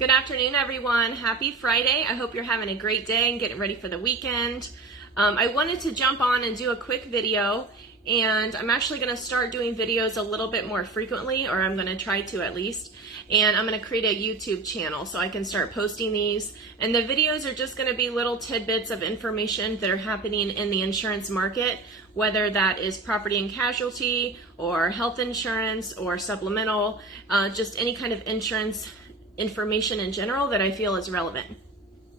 Good afternoon, everyone. Happy Friday. I hope you're having a great day and getting ready for the weekend. I wanted to jump on and do a quick video, and I'm actually going to start doing videos a little bit more frequently, or I'm going to try to at least, and I'm going to create a YouTube channel so I can start posting these. And the videos are just going to be little tidbits of information that are happening in the insurance market, whether that is property and casualty or health insurance or supplemental, just any kind of insurance information in general that I feel is relevant.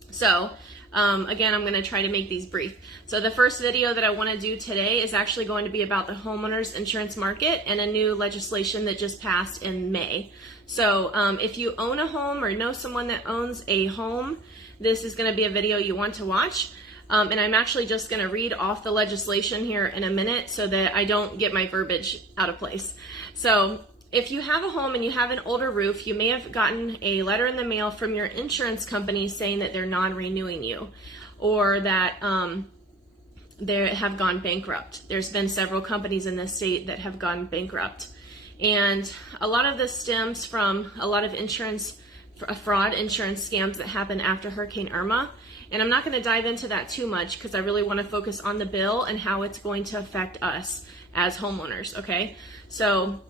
So again, I'm going to try to make these brief. So the first video that I want to do today is actually going to be about the homeowners insurance market and a new legislation that just passed in May. So if you own a home or know someone that owns a home, this is going to be a video you want to watch. And I'm actually just going to read off the legislation here in a minute so that I don't get my verbiage out of place. So if you have a home and you have an older roof, you may have gotten a letter in the mail from your insurance company saying that they're non-renewing you, or that they have gone bankrupt. There's been several companies in this state that have gone bankrupt. And a lot of this stems from a lot of fraud insurance scams that happened after Hurricane Irma. And I'm not going to dive into that too much because I really want to focus on the bill and how it's going to affect us as homeowners, okay? So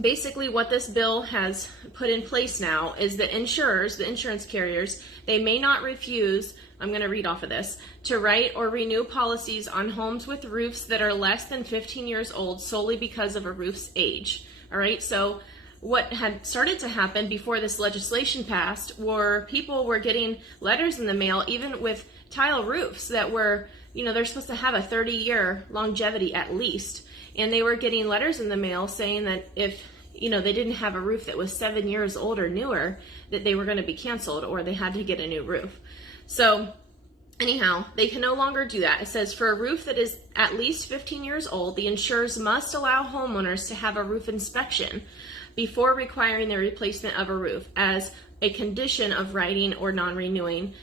basically what this bill has put in place now is that insurers, the insurance carriers, they may not refuse, I'm going to read off of this, to write or renew policies on homes with roofs that are less than 15 years old solely because of a roof's age. All right, so what had started to happen before this legislation passed were people were getting letters in the mail, even with tile roofs that were, they're supposed to have a 30-year longevity at least. And they were getting letters in the mail saying that if, they didn't have a roof that was 7 years old or newer, that they were going to be canceled or they had to get a new roof. So anyhow, they can no longer do that. It says for a roof that is at least 15 years old, the insurers must allow homeowners to have a roof inspection before requiring the replacement of a roof as a condition of writing or non-renewing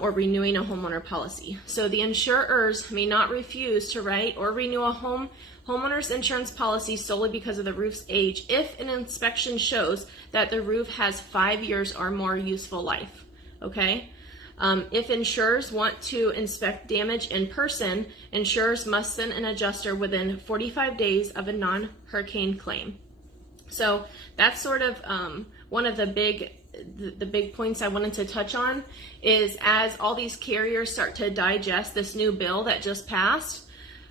or renewing a homeowner policy. So the insurers may not refuse to write or renew a homeowner's insurance policy solely because of the roof's age if an inspection shows that the roof has 5 years or more useful life, okay? If insurers want to inspect damage in person, insurers must send an adjuster within 45 days of a non-hurricane claim. So that's sort of one of the big points I wanted to touch on is as all these carriers start to digest this new bill that just passed,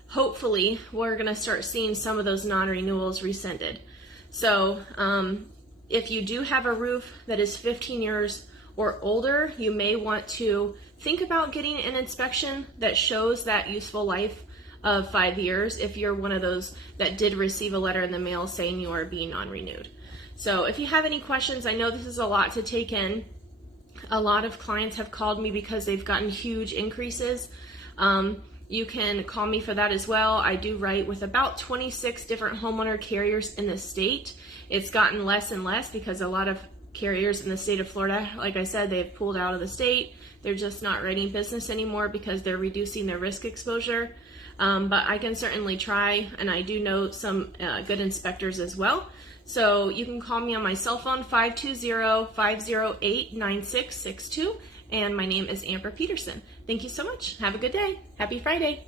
hopefully we're going to start seeing some of those non-renewals rescinded. So if you do have a roof that is 15 years or older, you may want to think about getting an inspection that shows that useful life of 5 years if you're one of those that did receive a letter in the mail saying you are being non-renewed. So if you have any questions, I know this is a lot to take in. A lot of clients have called me because they've gotten huge increases. You can call me for that as well. I do write with about 26 different homeowner carriers in the state. It's gotten less and less because a lot of carriers in the state of Florida, like I said, they've pulled out of the state. They're just not writing business anymore because they're reducing their risk exposure. But I can certainly try, and I do know some good inspectors as well. So you can call me on my cell phone, 520-508-9662, and my name is Amber Peterson. Thank you so much. Have a good day. Happy Friday.